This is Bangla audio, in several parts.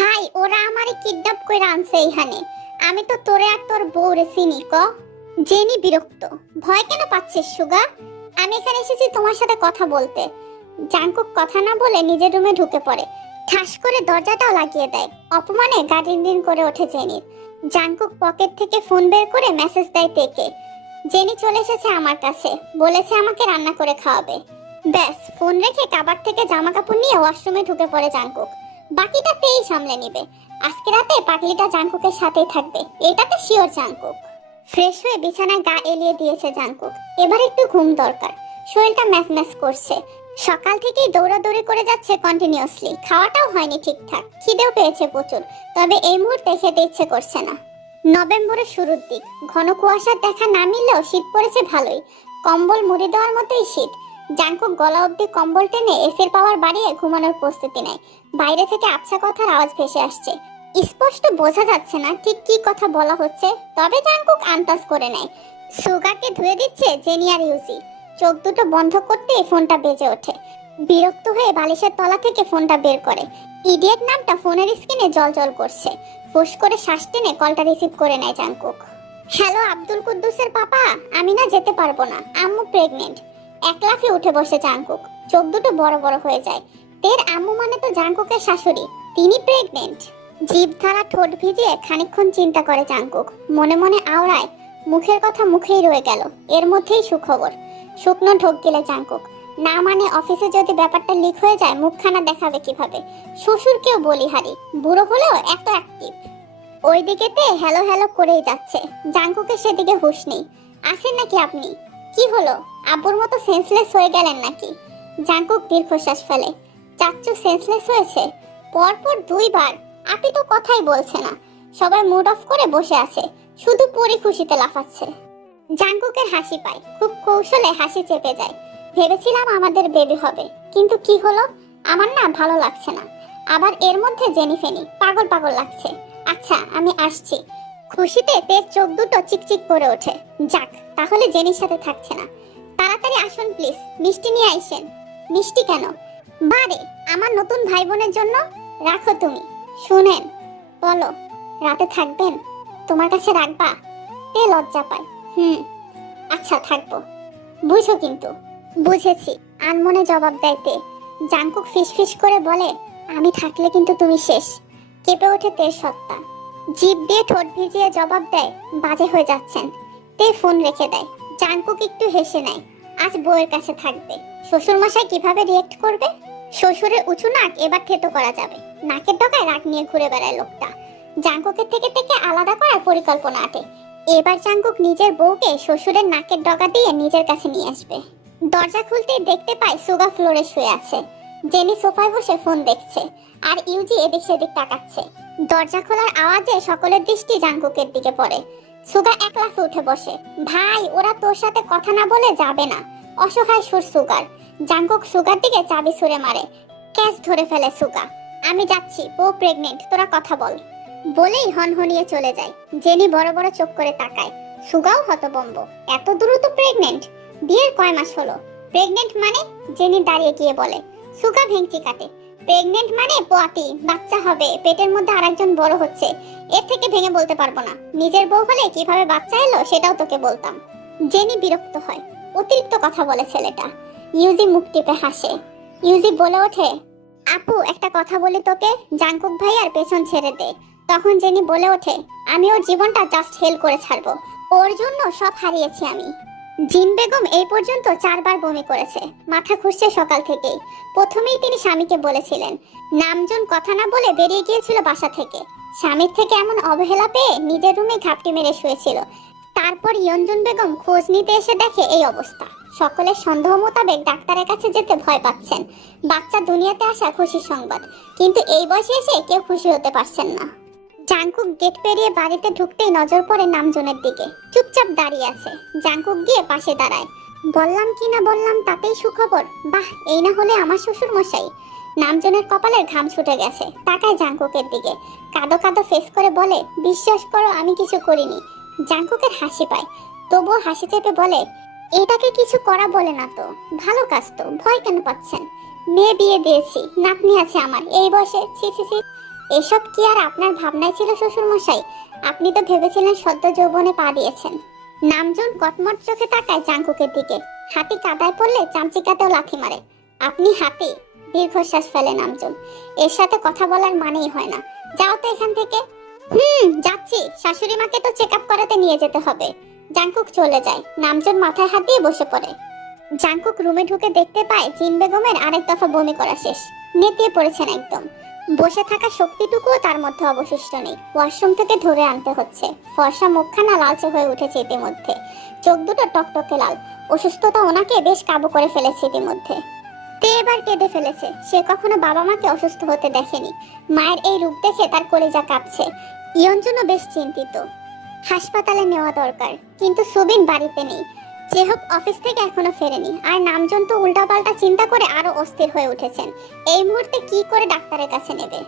ভাই ওরা আমারে কিডন্যাপ কইরা আনছে এইখানে। আমি তো তোরে আর তোর বউরে চিনি ক। জেনি বিরক্ত। ভয় কেন পাচ্ছিস সুগা? আমি এখানে এসেছি তোমার সাথে কথা বলতে। জাঙ্কুক কথা না বলে নিজের রুমে ঢুকে পড়ে। ঠাস করে দরজাটাও লাগিয়ে দেয়। অপমানে গা রিনরিন করে ওঠে জেনির। জাঙ্কুক পকেট থেকে ফোন বের করে মেসেজ দেয় তেকে। জেনি চলে এসেছে আমার কাছে, বলেছে আমাকে রান্না করে খাওয়াবে। ব্যাস, ফোন রেখে কাবার থেকে জামা কাপড় নিয়ে ওয়াশরুমে ঢুকে পড়ে জাঙ্কুক। বাকিটা তেই সামলে নেবে। আজকে রাতে পাগলিটা জাঙ্কুকের সাথেই থাকবে, এটাতে শিওর জাঙ্কুক। ফ্রেশ হয়ে বিছানায় গা এলিয়ে দিয়েছে জাঙ্কুক। এবার একটু ঘুম দরকার। শরীরটা ম্যাচ করছে। সকাল থেকেই দৌড়াদৌড়ি করে যাচ্ছে কন্টিনিউয়াসলি। খাওয়াটাও হয়নি ঠিকঠাক। খিদেও পেয়েছে প্রচুর, তবে এই মুহূর্তে খেতে ইচ্ছে করছে না। নভেম্বরের শুরুর দিক, ঘন কুয়াশার দেখা না মিললেও শীত পড়েছে ভালোই। কম্বল মুড়ি দেওয়ার মতোই শীত। জাঙ্কুক গলা অব্দি কম্বল টেনে এসির পাওয়ার বাড়িয়ে ঘুমানোর প্রস্তুতি নেয়। বাইরে থেকে আবছা কথার আওয়াজ ভেসে আসছে। স্পষ্ট বোঝা যাচ্ছে না ঠিক কি কথা বলা হচ্ছে, তবে জাঙ্কুক আন্দাজ করে নেয়। সুগাকে ধুয়ে দিচ্ছে জেনি আর ইউজি। চোখ দুটো বন্ধ করতেই ফোনটা বেজে ওঠে। বিরক্ত হয়ে বালিশের তলা থেকে ফোনটা বের করে। ইডিয়েট নামটা ফোনের স্ক্রিনে জল করছে। ফুস করে শ্বাস টেনে কলটা রিসিভ করে নেয় জাঙ্কুক। হ্যালো আব্দুল কুদ্দুসের পাপা, আমি না যেতে পারবো না, আম্মু প্রেগনেন্ট। এক লাফে উঠে বসে জাঙ্কুক। চোখ দুটো বড় বড় হয়ে যায়। তের আম্মু মানে তো জাঙ্কুকের শাশুড়ি, তিনি প্রেগনেন্ট। জিভ ধারা ঠোঁট ভিজিয়ে খানিকক্ষণ চিন্তা করে জাঙ্কুক। মনে মনে আওড়ায়, মুখের কথা মুখেই রয়ে গেল, এর মধ্যেই সুখবর। শুকনো ঢোক গেলে জাঙ্কুক। না মানে অফিসে যদি ব্যাপারটা লিক হয়ে যায় মুখখানা দেখাবে কিভাবে? শ্বশুরকেও বলি হারি, বুড়ো হলেও এত অ্যাক্টিভ। ওইদিকেতে হ্যালো হ্যালো করেই যাচ্ছে। জাঙ্কুকের সেদিকে হুঁশ নেই। আসেন নাকি আপনি? কি হলো, আব্বুর মতো সেন্সলেস হয়ে গেলেন নাকি? জাঙ্কুক দীর্ঘশ্বাস ফেলে। চাচ্চু সেন্সলেস হয়েছে? পরপর দুইবার? আপনি তো কথাই বলছে না। সবাই মুড অফ করে বসে আছে, শুধু পরি খুশিতে লাফাচ্ছে। জাঙ্কুকের হাসি পায়, খুব কৌশলে হাসি চেপে যায়। ভেবেছিলাম আমাদের বেবি হবে, কিন্তু কি হলো? আমার না ভালো লাগছে না। আবার এর মধ্যে জেনিফেনি, পাগল পাগল লাগছে। আচ্ছা আমি আসছি। খুশিতে তের চোখ দুটো চিকচিক করে ওঠে। যাক, তাহলে জেনির সাথে থাকছে না। তাড়াতাড়ি আসুন প্লিজ, মিষ্টি নিয়ে আইসেন। মিষ্টি কেন? বারে, আমার নতুন ভাই বোনের জন্য। রাখো তুমি। শুনেন, বলো, রাতে থাকবেন? তোমার কাছে রাখবা? তে লজ্জা পায়। আচ্ছা থাকবো। বুঝো কিন্তু। বুঝেছি, আনমনে জবাব দেয় তে। জাঙ্কুক ফিসফিস করে বলে, আমি থাকলে কিন্তু তুমি শেষ। কেঁপে ওঠে তের সত্তা। জিভ দিয়ে ঠোঁট ভিজিয়ে জবাব দেয়, বাজে হয়ে যাচ্ছেন। তে ফোন রেখে দেয়। জাঙ্কুক একটু হেসে নেয়। আজ বউয়ের কাছে থাকবে, শ্বশুর মশাই কিভাবে রিয়েক্ট করবে? শ্বশুরের উঁচু নাক এবার থেতো করা যাবে। নাকের ডগায় রাগ নিয়ে ঘুরে বেড়ায় লোকটা। জাঙ্কুকের থেকে আলাদা করার পরিকল্পনা আটে। এবার জাঙ্কুক নিজের বউকে শ্বশুরের নাকের ডগা দিয়ে নিজের কাছে নিয়ে আসবে। দরজা খুলতেই দেখতে পায় সুগা ফ্লোরে শুয়ে আছে। জেনি সোফায় বসে ফোন দেখছে, আর ইউজি এদিক সেদিক তাকাচ্ছে। দরজা খোলার আওয়াজে সকলের দৃষ্টি জাঙ্কুকের দিকে পড়ে। সুগা এক লাফে উঠে বসে। ভাই, ওরা তোর সাথে কথা না বলে যাবে না। অসহায় সুর সুগার। জাঙ্কুক সুগার দিকে চাবি ছুঁড়ে মারে। ক্যাচ ধরে ফেলে সুগা। আমি যাচ্ছি, বউ প্রেগনেন্ট, তোরা কথা বল। বলেই হনহনিয়ে চলে যায়। জেনি বড় বড় চোখ করে তাকায়। সুগাও হতভম্ব। এত দ্রুত প্রেগনেন্ট? বিয়ের কয় মাস হলো? প্রেগনেন্ট মানে? জেনি দাঁড়িয়ে গিয়ে বলে। সুগা ভেঙচি কাটে। প্রেগনেন্ট মানে পোয়াতি, বাচ্চা হবে, পেটের মধ্যে আরেকজন বড় হচ্ছে। এর থেকে ভেঙে বলতে পারবো না। নিজের বউ হলে কিভাবে বাচ্চা এলো সেটাও তোকে বলতাম। জেনি বিরক্ত হয়। অতিরিক্ত কথা বলে ছেলেটা। ইউজি মুখ টিপে হাসে। ইউজি বলে ওঠে, আপু একটা কথা বলি তোকে, জাঙ্কুক ভাই আর পেছন ছেড়ে দে। তখন জেনি বলে ওঠে, আমি ওর জীবনটা জাস্ট হেল করে ছাড়বো। ওর জন্য সব হারিয়েছি আমি। জিন বেগম এই পর্যন্ত 4 বার বমি করেছে। মাথা ঘুরছে সকাল থেকেই। প্রথমেই তিনি স্বামীকে বলেছিলেন। নামজন কথা না বলে বেরিয়ে গিয়েছিল বাসা থেকে। স্বামীর থেকে এমন অবহেলা পেয়ে নিজের রুমে ঘাপটি মেরে শুয়েছিল। তারপর ইয়ঞ্জন বেগম খোঁজ নিতে এসে দেখে এই অবস্থা। সকলের সন্দেহ মোতাবেক ডাক্তারের কাছে যেতে ভয় পাচ্ছেন। বাচ্চা দুনিয়াতে আসা খুশির সংবাদ, কিন্তু এই বয়সে এসে কেউ খুশি হতে পারছেন না। জাঙ্কুক গেট পেরিয়ে বাড়িতে ঢুকতেই নজর পড়ে নামজনের দিকে। চুপচাপ দাঁড়িয়ে আছে। জাঙ্কুক গিয়ে পাশে দাঁড়ায়। বললাম কি না বললাম তাতেই সুখবর। বাহ, এই না হলে আমার শ্বশুর মশাই। নামজনের কপালের ঘাম ছুটে গেছে। তাকায় জাঙ্কুকের দিকে। কাঁদো কাঁদো ফেস করে বলে, বিশ্বাস করো আমি কিছু করিনি। জাঙ্কুকের হাসি পায়, তবুও হাসি চেপে বলে, এটাকে কিছু করা বলে না তো, ভালো কাজ তো, ভয় কেন পাচ্ছেন? মেয়ে বিয়ে দিয়েছি, নাতনি আছে আমার, এই বয়সে ছি ছি ছি। এসব কি আর আপনার ভাবনায় ছিল শ্বশুর মশাই? আপনি তো ভেবেছিলেন সদ্য যৌবনে পা দিয়েছেন। নামজুন কটমট চোখে তাকায় জাঙ্কুকের দিকে। হাতি কাদায় পড়লে চামচিকাতেও লাথি মারে। আপনি হাতি? দীর্ঘশ্বাস ফেলে নামজুন। এর সাথে কথা বলার মানেই হয় না। যাও তো এখান থেকে। যাচ্ছি, শাশুড়ি মাকে তো চেক আপ করাতে নিয়ে যেতে হবে। জাঙ্কুক চলে যায়। নামজুন মাথায় হাত দিয়ে বসে পড়ে। জাঙ্কুক রুমে ঢুকে দেখতে পায় জিন বেগমের আরেক দফা বমি করা শেষ। নেতিয়ে পড়েছেন একদম। বসে থাকা শক্তিটুকুও তার মধ্যে অবশিষ্ট নেই। ওয়াশরুম থেকে ধরে আনতে হচ্ছে। ফর্সা মুখখানা লালচে হয়ে উঠেছে ইতিমধ্যে। চোখ দুটো টকটকে লাল। অসুস্থতা ওনাকে বেশ কাবু করে ফেলেছে ইতিমধ্যে। তে এবার কেঁদে ফেলেছে। সে কখনো বাবা মাকে অসুস্থ হতে দেখেনি। মায়ের এই রূপ দেখে তার কলিজা কাঁপছে। ইয়ঞ্জনও বেশ চিন্তিত। হাসপাতালে নেওয়া দরকার, কিন্তু সুবিন বাড়িতে নেই। চেহক অফিস থেকে এখনো ফেরেনি। আর নামজন তো উল্টাপাল্টা চিন্তা করে আরো অস্থির হয়ে উঠেছেন। এই মুহূর্তে কি করে ডাক্তারের কাছে নেবে?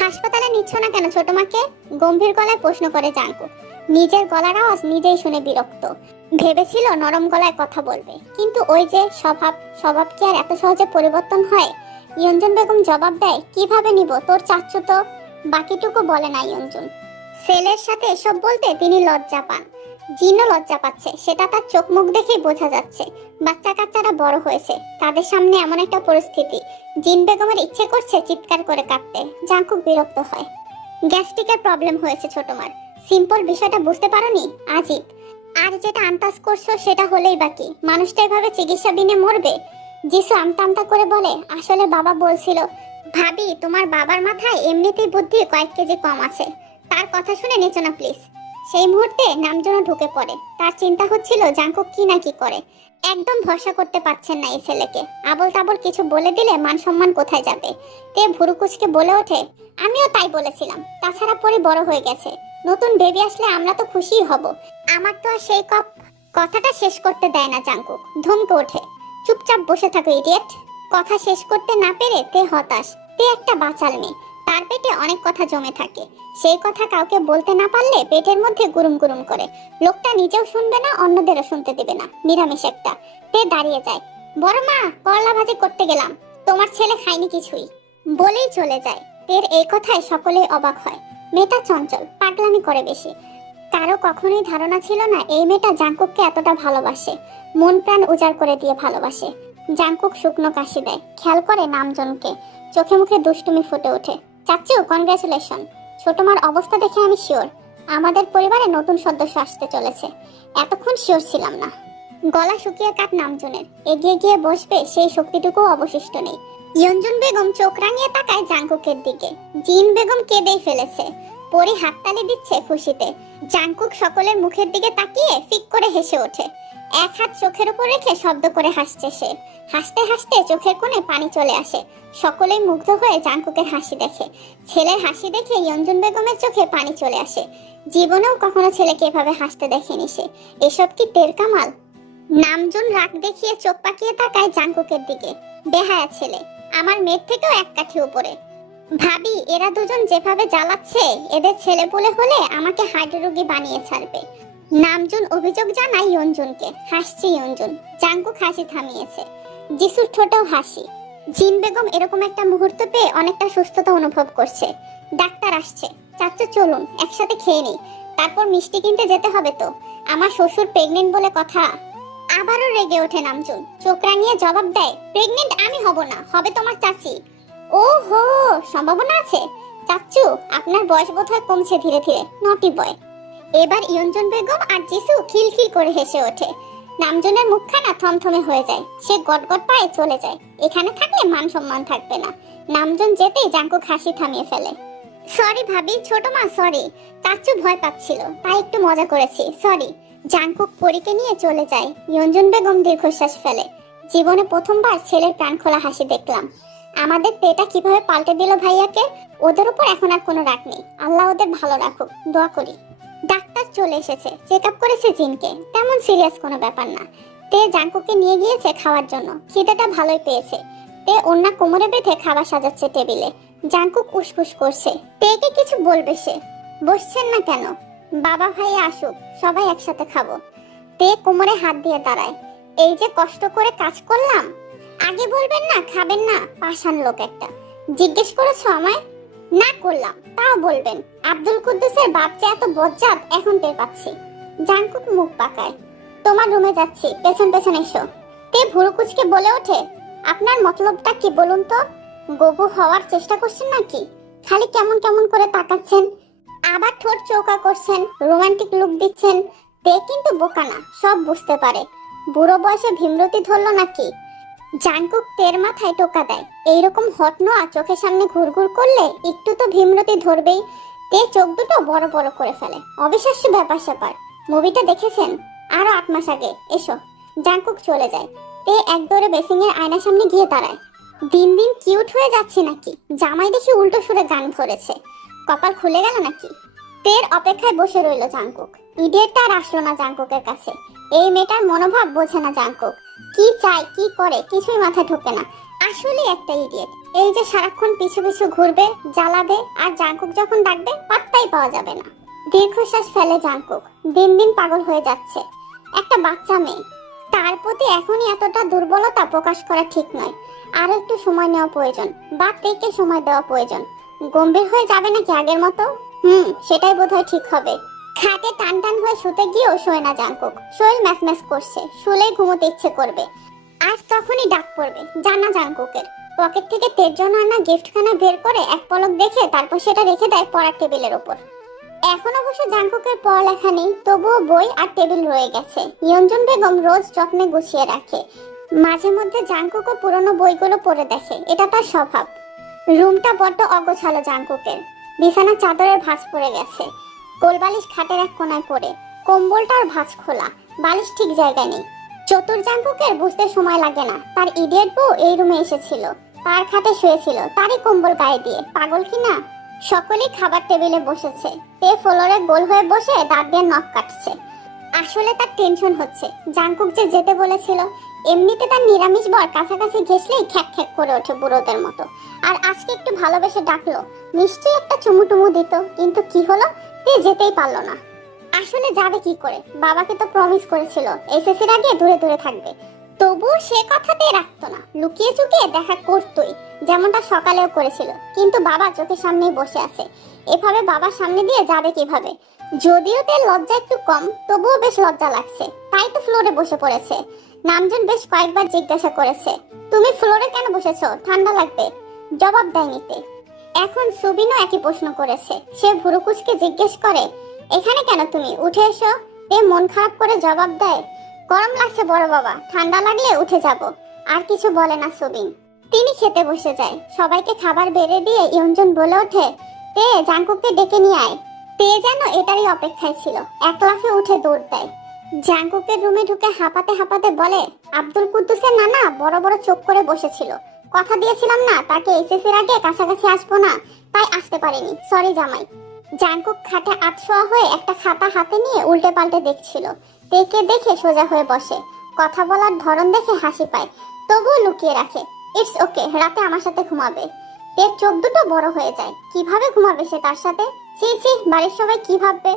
হাসপাতালে নিচ্ছ না কেন ছোট মাকে? গম্ভীর গলায় প্রশ্ন করে জাঙ্কুক। নিজের গলার আওয়াজ নিজেই শুনে বিরক্ত। ভেবেছিল নরম গলায় কথা বলবে, কিন্তু ওই যে স্বভাব কি আর এত সহজে পরিবর্তন হয়? ইয়ঞ্জন বেগম জবাব দেয়, কিভাবে নিব, তোর চাচ্চু তো। বাকিটুকু বলে না ইয়ঞ্জন। ছেলের সাথে এসব বলতে তিনি লজ্জা পান। জিনও লজ্জা পাচ্ছে, সেটা তার চোখ মুখ দেখেই বোঝা যাচ্ছে। বাচ্চা কাচ্চারা বড় হয়েছে, তাদের সামনে এমন একটা পরিস্থিতি। জিন বেগমের ইচ্ছে করছে চিৎকার করে কাঁদতে। জাঙ্কুক বিরক্ত হয়। গ্যাস্ট্রিকের প্রবলেম হয়েছে ছোট মার। সিম্পল বিষয়টা বুঝতে পারোনি? আজীব। আর যেটা আন্দাজ করছো সেটা হলেই বাকি। মানুষটা এভাবে চিকিৎসা বিনে মরবে? যিশু আমতা আমতা করে বলে, আসলে বাবা বলছিল, ভাবি তোমার বাবার মাথায় এমনিতেই বুদ্ধি কয়েক কেজি কম আছে। তার কথা শুনে নেচো না প্লিজ। সেই মুহূর্তে নামজনও ঢুকে পড়ে। তার চিন্তা হচ্ছিল জাঙ্কুক কি না কি করে। একদম ভরসা করতে পারছেন না এই ছেলেকে। আবল তাবল কিছু বলে দিলে মান সম্মান কোথায় যাবে? তে ভুরুকুচকে বলে ওঠে, আমিও তাই বলেছিলাম। তাছাড়া পরে বড় হয়ে গেছে, নতুন বেবি আসলে আমরা তো খুশিই হব। আমার তো আর সেই কথাটা শেষ করতে দেয় না জাঙ্কুক। ধমকে ওঠে, চুপচাপ বসে থাকো ইডিয়েট। কথা শেষ করতে না পেরে তে হতাশ। তে একটা বাচাল মেয়ে, তার পেটে অনেক কথা জমে থাকে। সেই কথা কাউকে বলতে না পারলে পেটের মধ্যে গুরুম গুরুম করে। লোকটা নিজেও শুনবে না, অন্যদেরও শুনতে দেবে না। নিরামিষ একটা। তে দাঁড়িয়ে যায়। বড় মা, করলা ভাজি করতে গেলাম, তোমার ছেলে খায়নি কিছুই বলেই চলে যায়। তের এই কথায় সকলেই অবাক হয়। মেয়েটা চঞ্চল, পাগলামি করে বেশি। কারো কখনোই ধারণা ছিল না এই মেয়েটা জাঙ্কুককে এতটা ভালোবাসে। মন প্রাণ উজাড় করে দিয়ে ভালোবাসে। জাঙ্কুক শুকনো কাশি দেয়। খেয়াল করে নামজনকে। চোখে মুখে দুষ্টুমি ফুটে ওঠে। চাচ্চু, কনগ্রাচুলেশন। ছোট মার অবস্থা দেখে আমি শিওর আমাদের পরিবারে নতুন সদস্য আসতে চলেছে। এতক্ষণ শিওর ছিলাম না। গলা শুকিয়ে কাট নামজনের। এগিয়ে গিয়ে বসবে সেই শক্তিটুকু অবশিষ্ট নেই। ইয়ঞ্জন বেগম চোখ রাঙিয়ে তাকায় জাঙ্কুকের দিকে। জিন বেগম কেঁদেই ফেলেছে। পরি হাততালি দিচ্ছে খুশিতে। জাঙ্কুক সকলের মুখের দিকে তাকিয়ে ফিক করে হেসে ওঠে। এক হাত চোখের উপর রেখে শব্দ করে হাসছে সে। হাসতে হাসতে চোখের কোণে পানি চলে আসে। সকলেই মুগ্ধ হয়ে জাঙ্কুকের হাসি দেখে। ছেলের হাসি দেখে ইয়ঞ্জন বেগমের চোখে পানি চলে আসে। জীবনেও কখনো ছেলেকে এভাবে হাসতে দেখেনি সে। এসব কি তের কামাল? নামজন রাগ দেখিয়ে চোখ পাকিয়ে তাকায় জাঙ্কুকের দিকে। বেহায়া ছেলে, আমার মেয়ের থেকেও এক কাঠি উপরে। ভাবি, এরা দুজন যেভাবে জ্বালাচ্ছে, এদের ছেলে বলে হলে আমাকে হার্ট রোগী বানিয়ে ছাড়বে। নামজুন অভিযোগ জানায় ইয়ঞ্জনকে। হাসছে ইয়ঞ্জন। জাঙ্কুক হাসি থামিয়েছে। যিশুর ঠোঁটেও হাসি। জিন বেগম এরকম একটা মুহূর্ত পেয়ে অনেকটা সুস্থতা অনুভব করছে। ডাক্তার আসছে, চাচ্চু চলুন একসাথে খেয়ে নিই। তারপর মিষ্টি কিনতে যেতে হবে তো। আমার শ্বশুর প্রেগনেন্ট বলে কথা। আবারও রেগে ওঠে নামজুন। চোখ রাঙিয়ে জবাব দেয়, প্রেগনেন্ট আমি হব না, হবে তোমার চাচি। ও হো, সম্ভাবনা আছে। চাচ্চু, আপনার বয়স বোধহয় কমছে ধীরে ধীরে। নটি বয়। এবার ইয়ঞ্জন বেগম আর যিশু খিলখিল করে হেসে ওঠে। নামজনের মুখখানা থমথমে হয়ে যায়। সে গটগট পায়ে চলে যায়। এখানে থাকলে মান সম্মান থাকবে না। নামজন যেতেই জাঙ্কুক হাসি থামিয়ে ফেলে। সরি ভাবি, ছোট মা সরি। চাচ্চু ভয় পাচ্ছিল, তাই একটু মজা করেছি, সরি। জাঙ্কুক পরীকে নিয়ে চলে যায়। ইয়ঞ্জন বেগম দীর্ঘশ্বাস ফেলে। জীবনে প্রথমবার ছেলের প্রাণ খোলা হাসি দেখলাম। আমাদের পেটা কিভাবে পাল্টে দিল ভাইয়াকে। ওদের উপর এখন আর কোনো রাগ নেই। আল্লাহ ওদের ভালো রাখুক, দোয়া করি। ডাক্তার চলে এসেছে, চেক আপ করেছে জিনকে। তেমন সিরিয়াস কোনো ব্যাপার না। তে জাঙ্কুকে নিয়ে গিয়েছে খাওয়ার জন্য। খিদেটা ভালোই পেয়েছে। তে ওন্না কোমরে বেঁধে খাবার সাজাচ্ছে টেবিলে। জাঙ্কুক উসখুস করছে। তেকে কিছু বলবে সে। বসছেন না কেন? বাবা ভাইয়া আসুক, সবাই একসাথে খাবো। তে কোমরে হাত দিয়ে দাঁড়ায়। এই যে কষ্ট করে কাজ করলাম, আগে বলবেন না খাবেন না? পাষাণ লোক একটা। জিজ্ঞেস করেছো আমায়? না করলাম তাও বলবেন। আব্দুল কুদ্দুসের বাচ্চা এত বজ্জাত এখন টের পাচ্ছি। জাংকুক মুখ পাকায়। তোমার রুমে যাচ্ছি, পেছন পেছন এসো। তে ভুরুকুচকে বলে ওঠে, আপনার মতলবটা কি বলুন তো? গবু হওয়ার চেষ্টা করছেন নাকি? খালি কেমন কেমন করে তাকাচ্ছেন, আবার ঠোঁট চৌকা করছেন, রোমান্টিক লুক দিচ্ছেন। তে কিন্তু বোকা না, সব বুঝতে পারে। বুড়ো বয়সে ভীমরতি ধরলো নাকি? জাংকুক তের মাথায় টোকা দেয়। এইরকম হটনোয়া চোখের সামনে ঘুরঘুর করলে একটু তো ভীমরতি ধরবেই। তে চোখ দুটো বড় বড় করে ফেলে। অবিশ্বাস্য ব্যাপার স্যাপার। মুভিটা দেখেছেন? আরো 8 মাস আগে। এসো। জাংকুক চলে যায়। তে এক দৌড়ে বেসিং এর আয়নার সামনে গিয়ে দাঁড়ায়। দিন দিন কিউট হয়ে যাচ্ছে নাকি? জামাই দেখি উল্টো সুরে গান ধরেছে। কপাল খুলে গেল নাকি? তের অপেক্ষায় বসে রইল জাংকুক। ইডিয়েটটা আর আসলো না জাংকুকের কাছে। এই মেয়েটার মনোভাব বোঝে না জাংকুক। কি চাই কি করে কিছুই মাথায় ঢোকে না। আসলে একটা ইডিয়েট। এই যে সারাক্ষণ পিছু পিছু ঘুরবে, জ্বালাবে, আর জাংকুক যখন ডাকবে পাত্তাই পাওয়া যাবে না। দীর্ঘশ্বাস ফেলে জাংকুক। দিন দিন পাগল হয়ে যাচ্ছে। একটা বাচ্চা মেয়ে, তার প্রতি এখনই এতটা দুর্বলতা প্রকাশ করা ঠিক নয়। আরো একটু সময় নেওয়া প্রয়োজন, বা তেকে সময় দেওয়া প্রয়োজন। গম্ভীর হয়ে যাবে নাকি আগের মতো? সেটাই বোধহয় ঠিক হবে। খাটে টান টান হয়ে শুতে গিয়েও শোয় না জাংকুক। শরীর ম্যাচ করছে, শুলেই ঘুমোতে ইচ্ছে করবে। আর তখনই ডাক পড়বে জানা জাংকুকের। পকেট থেকে তের জন্য আনা গিফটখানা বের করে এক পলক দেখে তারপর সেটা রেখে দেয় পড়ার টেবিলের ওপর। এখন অবশ্য জাংকুকের পড়ালেখা নেই, তবুও বই আর টেবিল রয়ে গেছে। ইয়ঞ্জন বেগম রোজ যত্নে গুছিয়ে রাখে। মাঝে মধ্যে জাংকুকও পুরনো বইগুলো পড়ে দেখে, এটা তার স্বভাব। রুমটা বড্ড অগোছালো জাংকুকের। বিছানার চাদরের ভাঁজ পড়ে গেছে। কোলবালিশ খাটের এক কোনায় পড়ে। কম্বলটার ভাঁজ খোলা, বালিশ ঠিক জায়গায় নেই। চতুর জাংকুকের বুঝতে সময় লাগে না, তার ইডিয়েট বউ এই রুমে এসেছিল, তার খাটে শুয়েছিল, তারই কম্বল গায়ে দিয়ে। পাগল কি না? সকলেই খাবার টেবিলে বসেছে। তে ফ্লোরে গোল হয়ে বসে দাঁত দিয়ে নখ কাটছে। আসলে তার টেনশন হচ্ছে। জাংকুক যে যেতে বলেছিল, এমনিতে তার নিরামিষ বর কাছাকাছি ঘেসলেই খ্যাক খ্যাক করে ওঠে বুড়োদের মতো। আর আজকে একটু ভালোবেসে ডাকলো, নিশ্চয়ই একটা চুমু টুমু দিত, কিন্তু কি হলো? তে যেতেই পারলো না। আসলে যাবে কি করে? বাবাকে তো প্রমিস করেছিল এসএসসির আগে দূরে দূরে থাকবে। তবুও সে কথাতেই রাখতো না, লুকিয়ে চুকিয়ে দেখা করতোই, যেমনটা সকালেও করেছিল। কিন্তু বাবা চোখের সামনেই বসে আছে, এভাবে বাবার সামনে দিয়ে যাবে কিভাবে? যদিও তের লজ্জা একটু কম, তবুও বেশ লজ্জা লাগছে। তাই তো ফ্লোরে বসে পড়েছে। নামজন বেশ কয়েকবার জিজ্ঞাসা করেছে, তুমি ফ্লোরে কেন বসেছো? ঠান্ডা লাগবে। জবাব দেয়নি তে। এখন সুবিনও একই প্রশ্ন করেছে। সে ভুরুকুচকে জিজ্ঞেস করে, এখানে কেন তুমি? উঠে এসো। তে মন খারাপ করে জবাব দেয়, গরম লাগছে বড় বাবা, ঠান্ডা লাগলে উঠে যাব। আর কিছু বলে না সুবিন। তিনি খেতে বসে যায়। সবাইকে খাবার বেড়ে দিয়ে ইয়ঞ্জন বলে ওঠে, তে জাংকুককে ডেকে নিয়ে আয়। তে যেন এটারই অপেক্ষায় ছিল, এক লাফে উঠে দৌড় দেয়। জাংকুকের রুমে ঢুকে হাঁপাতে হাঁপাতে বলে, আব্দুল কুদ্দুসের নানা বড় বড় চোখ করে বসেছিল। কথা দিয়েছিলাম না তাকে এসএসসির আগে কাছাকাছি আসবো না, তাই আসতে পারিনি, সরি জামাই। জাংকুক খাটে আতশোয়া হয়ে একটা খাতা হাতে নিয়ে উল্টে পাল্টে দেখছিল। তেকে দেখে সোজা হয়ে বসে। কথা বলার ধরন দেখে হাসি পায়, তবুও লুকিয়ে রাখে। ইটস ওকে, রাতে আমার সাথে ঘুমাবে। তের চোখ দুটো বড় হয়ে যায়। কিভাবে ঘুমাবে সে তার সাথে? ছি ছি, বাড়ির সবাই কি ভাববে?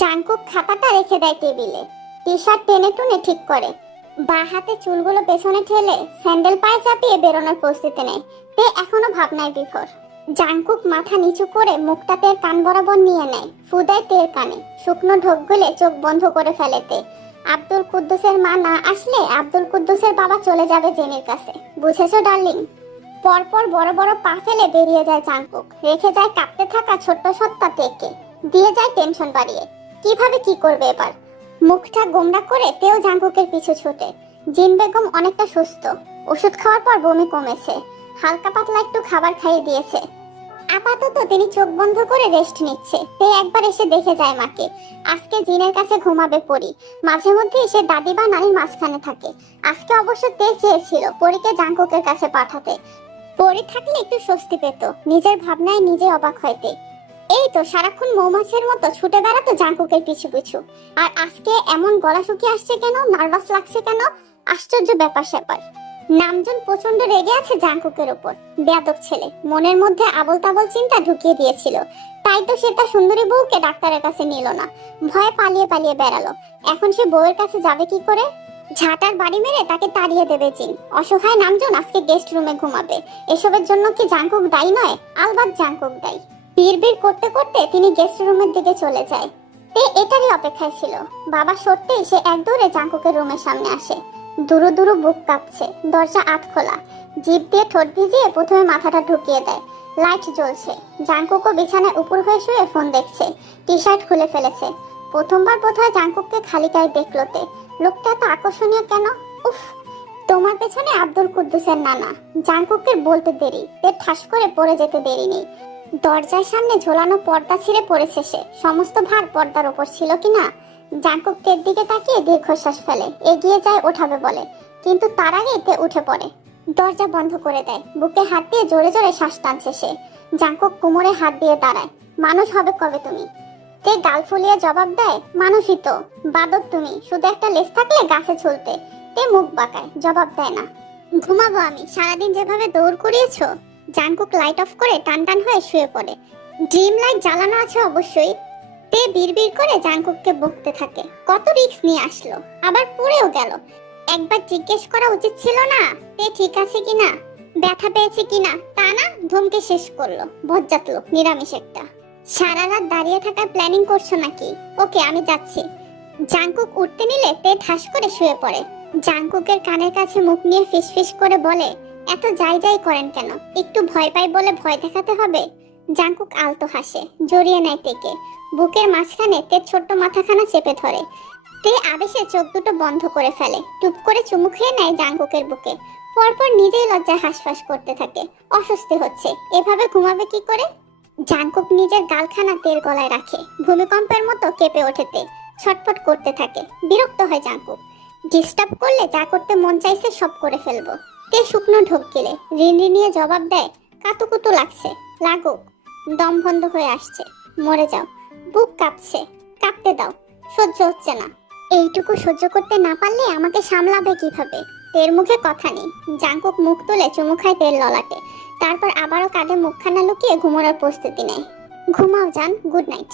জাংকুক খাতাটা রেখে দেয় টেবিলে। টি শার্ট টেনে টুনে ঠিক করে। বাঁ হাতে চুলগুলো পেছনে ঠেলে স্যান্ডেল পায়ে চাপিয়ে বেরোনোর প্রস্তুতি নেয়। তে এখনো ভাবনায় বিভোর। জাংকুক মাথা নিচু করে মুখটা তের কান বরাবর নিয়ে নেয়। ফুদায় তের কানে, শুকনো ঢোক গলে চোখ বন্ধ করে ফেলে তে। আব্দুল কুদ্দুসের মা না আসলে আব্দুল কুদ্দুসের বাবা চলে যাবে জেনির কাছে, বুঝেছো ডার্লিং? পরপর বড় বড় পা ফেলে বেরিয়ে যায় জাংকুক। রেখে যায় কাঁপতে থাকা ছোট্ট সত্তা তেকে। দিয়ে যায় টেনশন বাড়িয়ে। কিভাবে কি করবে এবার? মুখটা গোমড়া করে তেও জাংকুকের পিছু ছুটে। জিন বেগম অনেকটা সুস্থ, ওষুধ খাওয়ার পর বমি কমেছে। হালকা পাতলা একটু খাবার খাইয়ে দিয়েছে। আপাতত তিনি চোখ বন্ধ করে রেস্ট নিচ্ছে। তে একবার এসে দেখে যায় মাকে। আজকে জিনের কাছে ঘুমাবে পরি। মাঝে মধ্যে এসে দাদি বা নানির মাঝখানে থাকে। আজকে অবশ্য তে চেয়েছিল পরীকে জাংকুকের কাছে পাঠাতে। পরি থাকলে একটু স্বস্তি পেত। নিজের ভাবনায় নিজে অবাক হইতে। এই তো সারাক্ষণ মৌমাছির মতো ছুটে বেড়াতো জাংকুকের পিছু পিছু। আর আজকে এমন গলা শুকিয়ে আসছে কেন? নার্ভাস লাগছে কেন? আশ্চর্য ব্যাপার স্যাপার। নামজন প্রচন্ড রেগে আছে জাংকুকের উপর। বেয়াদব ছেলে, মনের মধ্যে আবল তাবল চিন্তা ঢুকিয়ে দিয়েছিল। তাই তো সে তার সুন্দরী বউকে ডাক্তারের কাছে নিল না, ভয়ে পালিয়ে পালিয়ে বেড়ালো। এখন সে বউয়ের কাছে যাবে কি করে? ঝাঁটার বাড়ি মেরে তাকে তাড়িয়ে দেবে জিন। অসহায় নামজন আজকে গেস্ট রুমে ঘুমাবে। এসবের জন্য কি জাংকুক দায়ী নয়? আলবাত জাংকুক দায়ী। বিড়বিড় করতে করতে তিনি গেস্ট রুমের দিকে চলে যায়। তে এটারই অপেক্ষায় ছিল। বাবা সরতেই সে এক দৌড়ে জাংকুকের রুমের সামনে আসে। দুরু দুরু বুক কাঁপছে। দরজা আধ খোলা। জিভ দিয়ে ঠোঁট ভিজিয়ে প্রথমে মাথাটা ঢুকিয়ে দেয়। লাইট জ্বলছে। জাংকুকও বিছানায় উপর হয়ে শুয়ে ফোন দেখছে। টি শার্ট খুলে ফেলেছে। প্রথমবার বোধহয় জাংকুককে খালি গায়ে দেখলো তে। লোকটা এত আকর্ষণীয় কেন? উফ। তোমার পেছনে আব্দুল কুদ্দুসের নানা। জাংকুকের বলতে দেরি, তে ঠাস করে পড়ে যেতে দেরি নেই। দরজার সামনে ঝোলানো পর্দা ছিঁড়ে পড়েছে সে। সমস্ত ভার পর্দার ওপর ছিল কিনা। জাংকুক তের দিকে তাকিয়ে দীর্ঘশ্বাস ফেলে। এগিয়ে যায় ওঠাবে বলে, কিন্তু তার আগেই তে উঠে পড়ে। দরজা বন্ধ করে দেয়। বুকে হাত দিয়ে জোরে জোরে শ্বাস টানছে সে। জাংকুক কোমরে হাত দিয়ে দাঁড়ায়। মানুষ হবে কবে তুমি? তে গাল ফুলিয়ে জবাব দেয়, মানুষই তো। বাদর তুমি, শুধু একটা লেজ থাকলে গাছে ঝুলতে। তে মুখ বাঁকায়, জবাব দেয় না। ঘুমাবো আমি, সারাদিন যেভাবে দৌড় করিয়েছো। জাংকুক লাইট অফ করে টান টান হয়ে শুয়ে পড়ে। ড্রিম লাইট জ্বালানো আছে অবশ্যই। তে বিড়বিড় করে জাংকুককে বকতে থাকে। কত রিস্ক নিয়ে আসলো, আবার পড়েও গেল। একবার জিজ্ঞেস করা উচিত ছিল না তে ঠিক আছে কিনা, ব্যথা পেয়েছে কিনা। তা না, ধমকে শেষ করলো। বজ্জাত লোক, নিরামিষ একটা। সারা রাত দাঁড়িয়ে থাকার প্ল্যানিং করছো নাকি? ওকে, আমি যাচ্ছি। জাংকুক উঠতে নিলে তে ঠাস করে শুয়ে পড়ে। জাংকুকের কানের কাছে মুখ নিয়ে ফিসফিস করে বলে, এত যাই যাই করেন কেন? একটু ভয় পাই বলে ভয় দেখাতে হবে? জাংকুক আলতো হাসে, জড়িয়ে নেয় তেকে। বুকের মাঝখানে তের ছোট্ট মাথাখানা চেপে ধরে। তে আবেশে চোখ দুটো বন্ধ করে ফেলে। টুপ করে চুমু খেয়ে নেয় জাংকুকের বুকে। পরপর নিজেই লজ্জায় হাঁসফাঁস করতে থাকে। অস্বস্তি হচ্ছে, এভাবে ঘুমাবে কি করে? জাংকুক নিজের গালখানা তের গলায় রাখে। ভূমিকম্পের মতো কেঁপে ওঠে তে। ছটফট করতে থাকে। বিরক্ত হয় জাংকুক। ডিস্টার্ব করলে যা করতে মন চাইছে সব করে ফেলবো। তে শুকনো ঢোক গেলে রিনরি নিয়ে জবাব দেয়, কাতুকুতু লাগছে। লাগুক। দম বন্ধ হয়ে আসছে। মরে যাও। বুক কাঁপছে। কাঁপতে দাও। সহ্য হচ্ছে না। এইটুকু সহ্য করতে না পারলে আমাকে সামলাবে কিভাবে? তের মুখে কথা নেই। জাংকুক মুখ তুলে চুমু খায় তের ললাটে। তারপর আবারও কাঁধে মুখখানা লুকিয়ে ঘুমোনোর প্রস্তুতি নেয়। ঘুমাও জান, গুড নাইট।